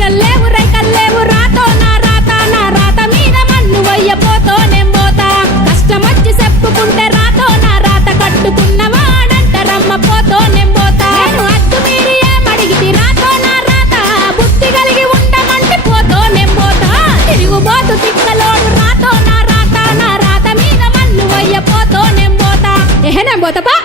ఈరల్లేవు రైకల్లేవు రాతో నా రాత మీద మన్ను వయ్యపోతో నెంబోతా కష్టమొచ్చి చెప్పుకుంటే రాతో నా రాత కట్టుకున్న వాడంట రమ్మ పోతో నెంబోతా నేను అద్దు మీరి ఏమడిగితే రాతో నా రాత బుద్ధి కలిగి ఉండమంటే పోతో నెంబోతా తిరుగుబోతు తిక్కలోడు రాతో నా రాత మీద మన్ను వయ్యపోతో నెంబోతా నెంబోతా